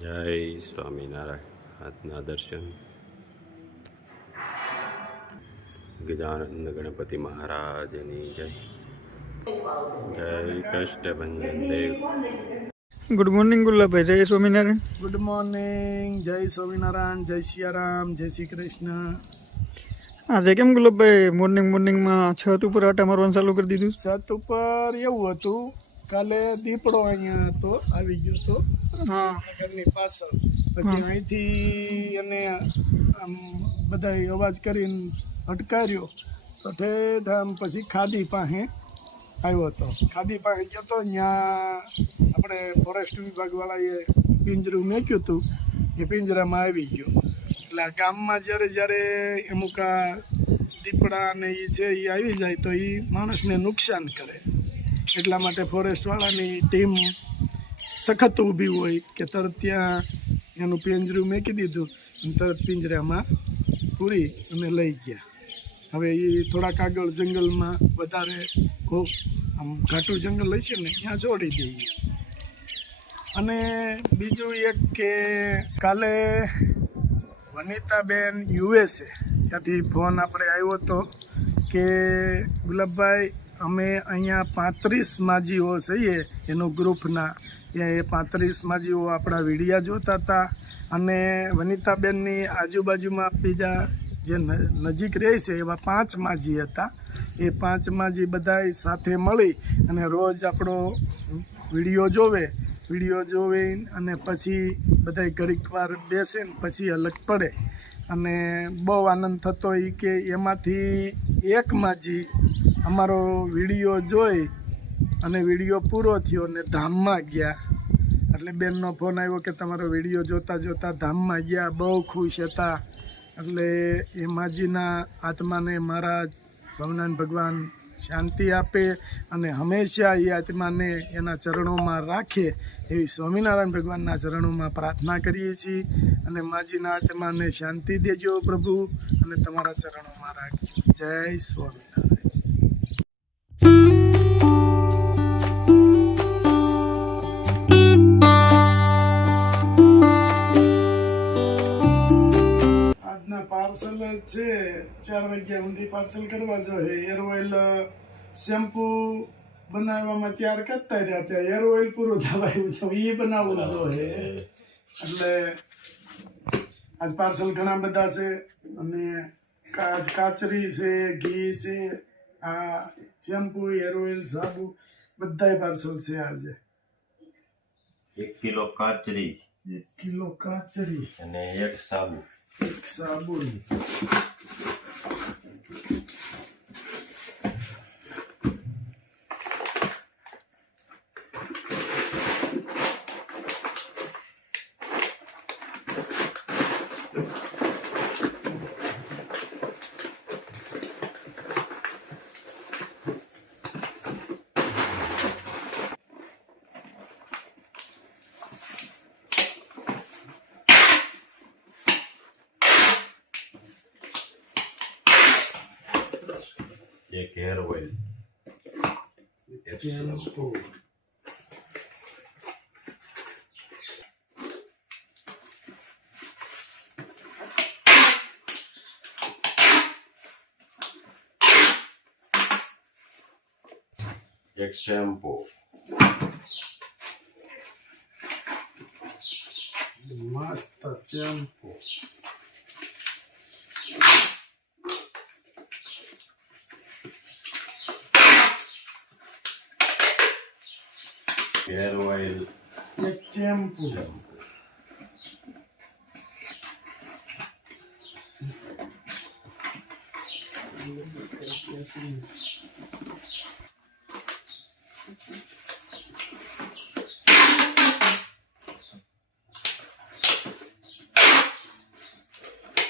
જય સ્વામિનારાયણ. આજના દર્શન ગજાનંદ ગણપતિ મહારાજની જય. જય કષ્ટભંજન દેવ. Good morning Gullabhai. જય સ્વામિનારાયણ. Good morning. જય સ્વામિનારાયણ. જય સિયારામ. જય શ્રી કૃષ્ણ. આજે કેમ ગુલાબભાઈ મોર્નિંગમાં છત ઉપર આટા મારવાનું ચાલુ કરી દીધું? છત ઉપર એવું હતું, કાલે દીપડો અહીંયા હતો, આવી ગયો હતો ઘરની પાછળ. પછી અહીંથી એને આમ બધા અવાજ કરીને અટકાર્યો તો ઠેઠ આમ પછી ખાદી પાસે આવ્યો હતો. ખાદી પાસે ગયો તો ત્યાં આપણે ફોરેસ્ટ વિભાગવાળાએ પિંજરું મેક્યું હતું, એ પિંજરામાં આવી ગયો. એટલે આ ગામમાં જ્યારે અમુક આ દીપડા ને એ છે એ આવી જાય તો એ માણસને નુકસાન કરે. એટલા માટે ફોરેસ્ટવાળાની ટીમ સખત ઊભી હોય કે તરત ત્યાં એનું પિંજરું મેકી દીધું અને તરત પિંજરામાં પૂરી અને લઈ ગયા. હવે એ થોડાક આગળ જંગલમાં વધારે આમ ઘાટું જંગલ હશે ને ત્યાં છોડી દઈએ. અને બીજું એક કે કાલે વનિતાબેન USA ત્યાંથી ફોન આપણે આવ્યો હતો કે ગુલાબભાઈ અમે અહીંયા 35 માજીઓ છીએ એનો ગ્રુપના, એ 35 માજીઓ આપણા વિડીયા જોતા હતા. અને વનિતાબેનની આજુબાજુમાં બીજા જે નજીક રહે છે એવા 5 માજી હતા. એ 5 માજી બધાય સાથે મળી અને રોજ આપણો વિડીયો જોવે અને પછી બધા ઘડીક વાર બેસે ને પછી અલગ પડે. અને બહુ આનંદ થતો એ કે એમાંથી એક માજી અમારો વિડીયો જોઈ અને વિડીયો પૂરો થયો ને ધામમાં ગયા. એટલે બેનનો ફોન આવ્યો કે તમારો વિડીયો જોતા ધામમાં ગયા, બહુ ખુશ હતા. એટલે એ માજીના આત્માને મારા સ્વામિનારાયણ ભગવાન શાંતિ આપે અને હંમેશા એ આત્માને એના ચરણોમાં રાખે એવી સ્વામિનારાયણ ભગવાનના ચરણોમાં પ્રાર્થના કરીએ છીએ. અને માજીના આત્માને શાંતિ દેજો પ્રભુ અને તમારા ચરણોમાં રાખજો. જય સ્વામિનારાયણ. આજના પાર્સલ છે 4 વાગ્યા સુધી પાર્સલ કરવા જોઈએ. હેર ઓઇલ શેમ્પૂ બનાવવામાં તૈયાર કરતા રહ્યા, ત્યાં હેર ઓઇલ પૂરું થવાયું છે, એ બનાવવું જોઈએ. એટલે આજ પાર્સલ ઘણા બધા છે. અને કાચરી છે, ઘી છે, આ શેમ્પૂ, હેર ઓઇલ, સાબુ બધાય પાર્સલ છે આજે. 1 કિલો કાચરી, 1 કિલો કાચરી અને 1 સાબુ. 1 સાબુન. એક હેર ઓઇલ, શેમ્પૂ. એક શેમ્પૂ, મસ્ત શેમ્પૂ. હેર ઓઇલ, એક shampoo.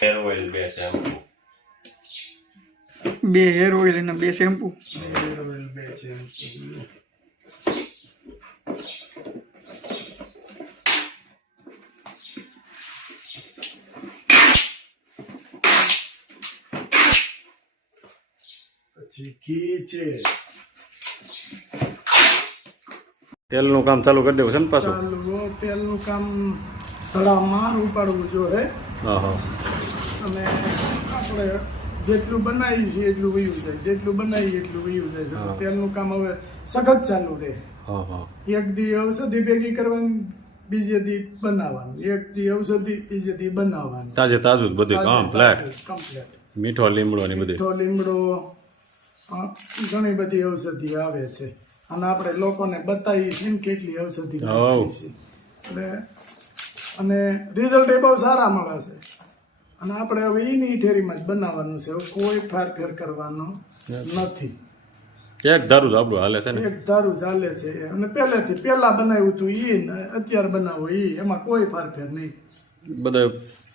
Hair oil, 2 shampoo. 2 hair oil અને 2 શેમ્પુ. Hair oil, 2 shampoo. પછી ઘી છે. તેલનું કામ ચાલુ કરી દેવું છે ને પાછું? ચાલુ તેલનું કામ તળાવમાં ઉપાડવું જોઈએ હા અને આપણે જેટલું બનાવીએ છીએ એટલું વયું જાય, જેટલું બનાવીએ એટલું વયું જાય. હા. તેલનું કામ હવે સખત ચાલુ રહે. હા એક દી ઔષધિ ભેગી કરવાની, બીજે દી બનાવવાનું, એક દી ઔષધિ, બીજે દી બનાવવાનું. તાજું જ બધું કમ્પ્લેટ. કમ્પ્લેટ. મીઠો લીમડો ને બધું. મીઠો લીમડો, ઘણી બધી ઔષધિ આવે છે અને આપણે લોકોને બતાવીએ છીએ ને કેટલી ઔષધિ નાખીએ છીએ. એટલે અને રિઝલ્ટ એ બહુ સારા મળે છે. અને આપણે હવે એની ઠેરીમાં જ બનાવવાનું છે, હવે કોઈ ફેરફેર કરવાનો નથી. એક ધારું જ આપણું હાલે છે ને. એક ધારું ચાલે છે અને પહેલેથી પહેલા બનાવ્યું હતું ઈ ને અત્યારે બનાવો ઈ, એમાં કોઈ ફેરફેર નહીં.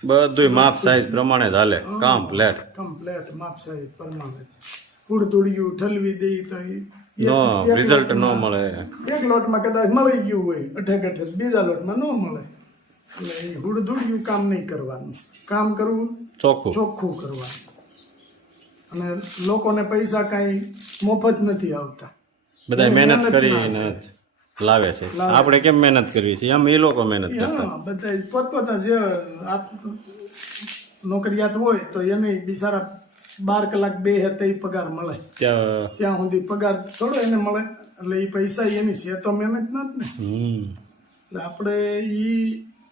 બધું માપ સાઈઝ પ્રમાણે જ હાલે. કમ્પ્લેટ માપ સાઈઝ પ્રમાણે ઉડતુડિયું ઠલવી દઈ તો રિઝલ્ટ ન મળે. એક લોટમાં કદાચ મળી ગયું હોય અઠે બીજા લોટમાં ન મળે. એટલે એ હુડધુડિયું કામ નહીં કરવાનું, કામ કરવું ચોખ્ખું કરવાનું. અને લોકોને પૈસા કાંઈ મફત નથી આવતા, બધા મહેનત કરીને લાવે છે. આપણે કેમ મહેનત કરવી છે એમ એ લોકો મહેનત કરતા. બધા પોતપોતા જે નોકરિયાત હોય તો એને બિચારા 12 કલાક બે હે પગાર મળે, ત્યાં સુધી પગાર થોડો એને મળે. એટલે એ પૈસા એની છે તો મહેનત નથી ને. એટલે આપણે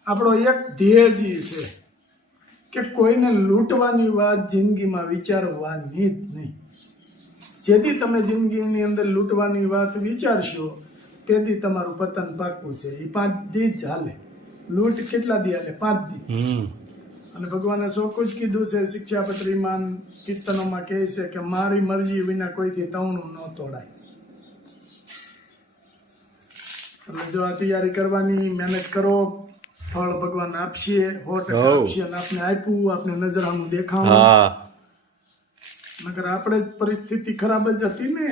આપણો એક ધ્યેય જ છે કે કોઈને લૂંટવાની વાત જિંદગીમાં વિચારવાની જ નહીં. જેથી તમે જિંદગીની અંદર લૂંટવાની વાત વિચારશો તેથી તમારું પતન પાકું છે. એ 5 દી જ હાલે. લૂંટ કેટલા દી હાલે? 5 દી. અને ભગવાને ચોખ્ખું જ કીધું છે શિક્ષાપત્રીમાં, કીર્તનોમાં કહે છે કે મારી મરજી વિના કોઈથી તવણું ન તોડાય. એટલે જો આ તૈયારી કરવાની, મહેનત કરો, ફળ ભગવાન આપશે, 100% આપશે. અને આપણે આપ્યું, આપણે નજરાનું દેખાવું. નકર આપણે જ પરિસ્થિતિ ખરાબ જ હતી ને.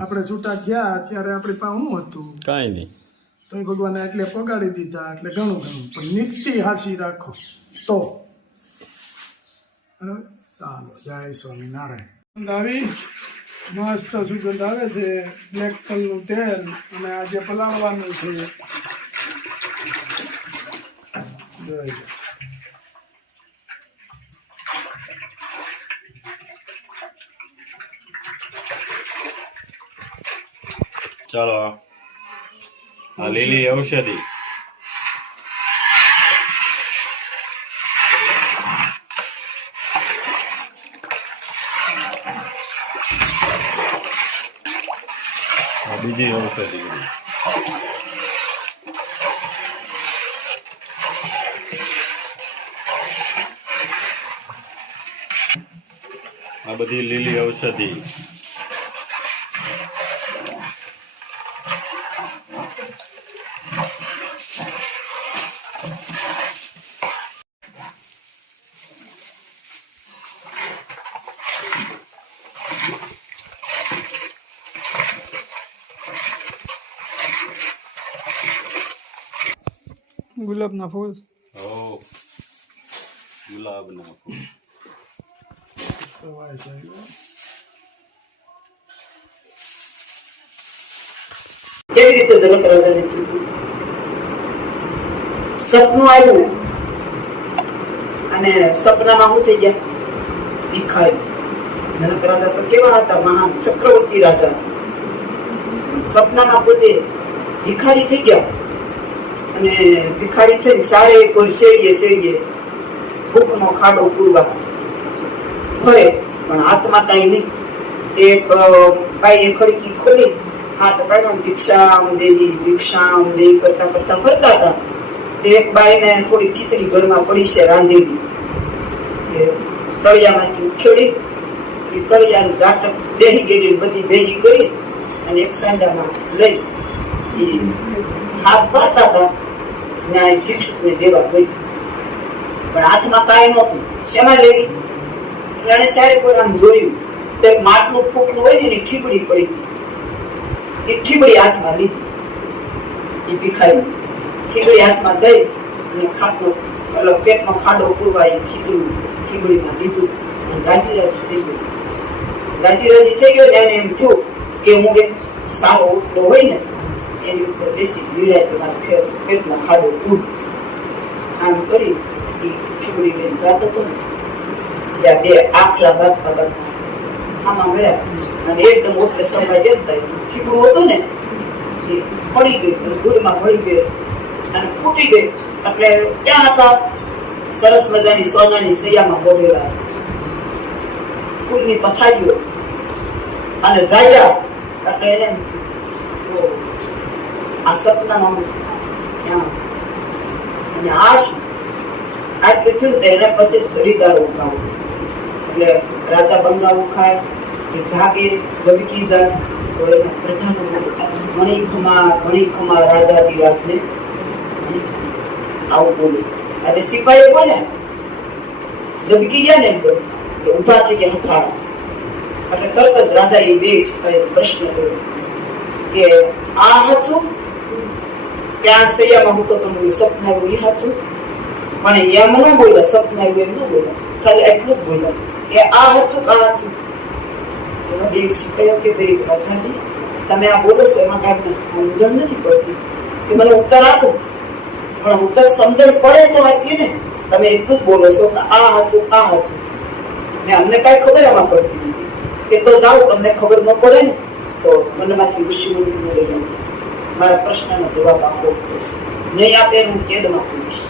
આપણે છૂટા થયા ત્યારે આપણી પાસે શું હતું? કાંઈ નહીં. તો એ ભગવાને એટલે પગાડી દીધા, એટલે ઘણું પણ નીતિ હાસી રાખો તો. ચાલો, જય સ્વામિનારાયણ. આવી મસ્ત સુગંધ આવે છે. બ્લેક તલનું તેલ અને આજે પલાળવાનું છે. ચાલો, આ લીલી ઔષધિ બીજી ઔષધિ. આ બધી લીલી ઔષધિ. ગુલાબના ફૂલ. ગુલાબના ફૂલ. કેવી રીતે જનક રાજાને થયું? સપનું આવ્યું અને સપનામાં શું થઈ ગયા? ભિખારી. જનક રાજા તો કેવા હતા? મહાન ચક્રવર્તી રાજા. સપનામાં પોતે ભિખારી થઈ ગયા અને ભિખારી થઈને સારે કોઈ શેરીએ ભૂખનો ખાડો પૂરવા ફરે, પણ હાથમાં કાંઈ નહીં. એક બાઈએ ખડકી ખોલી હાથ પાડ્યો, ભિક્ષામ દેહી કરતા ફરતા હતા. એક બાઈને થોડી ખીચડી ઘરમાં પડી છે રાંધેલી, તળિયામાંથી ઉખેડી એ તળિયાનું ઝાટક બેહી ગયેલી બધી ભેગી કરી અને એક સાંડામાં લઈ એ હાથ પાડતા હતા. ત્યાં ભિક્ષુકને દેવા ગઈ, પણ હાથમાં કાંઈ નહોતું. શેમાં લેવી? એને સારે કોઈ આમ જોયું તો માટનું ફૂટનું હોય ને ઠીબડી પડી ગઈ. એ ઠીબડી હાથમાં લીધી. એ ભિખારી ઠીબડી હાથમાં દઈ અને ખાટલો પેટનો ખાડો પૂરવા એ ખીચડું ઠીબડીમાં લીધું અને રાજી થઈ ગયું. રાજી થઈ ગયો ને એને એમ થયું કે હું એક સારો ઉઠલો હોય ને એની ઉપર બેસી વિરાય પેટનો ખાડો પૂર. આમ કરી એ ખીબડી બેન ગાતો હતો ને ત્યાં બે આખલા બાજતા બાજતા આમાં મળ્યા અને એકદમ ઓટલે સમય જેમ થાય ખીબડું હતું ને એ પડી ગયું ધૂળમાં પડી ગયું અને ફૂટી ગયું એટલે ત્યાં હતા સરસ મજાની સોનાની સૈયામાં બોલેલા ફૂલની પથારીઓ અને જાગ્યા એટલે એને આ સપનામાં ક્યાં અને આ શું આટલું થયું તો એને પછી સરીદારો ઉઠાવો એટલે રાજા બંગાળો ખાય એ જાગે જબકી જાય તો એના પ્રધાનો ઘણી ખમા રાજાધિરાજને આવું બોલે અને સિપાહી બોલ્યા જબકી ગયા ને એકદમ ઉભા થઈ ગયા હઠાણા એટલે તરત જ રાજા એ બે સિપાહી પ્રશ્ન કર્યો કે આ હતું ત્યાં સૈયામાં હું તો તમને સપન આવ્યું એ હતું પણ એમ ન બોલ્યા સપન આવ્યું એમ ન બોલ્યા ખાલી એટલું જ બોલ્યા કે આ હતું આ હતું એમાં બે સિપાહીઓ કે ભાઈ રાજાજી તમે આ બોલો છો એમાં કાંઈ સમજણ નથી પડતી કે મને ઉત્તર આપો પણ ઉત્તર સમજણ પડે તો આપીએ ને તમે એટલું જ બોલો છો કે આ હતું ને અમને કાંઈ ખબર એમાં પડતી નથી કે તો જાઓ તમને ખબર ન પડે ને તો મનમાંથી ઋષિમુનિ લઈ જાઓ મારા પ્રશ્નનો જવાબ આપવો પડશે નહીં આપે હું કેદમાં પૂછીશ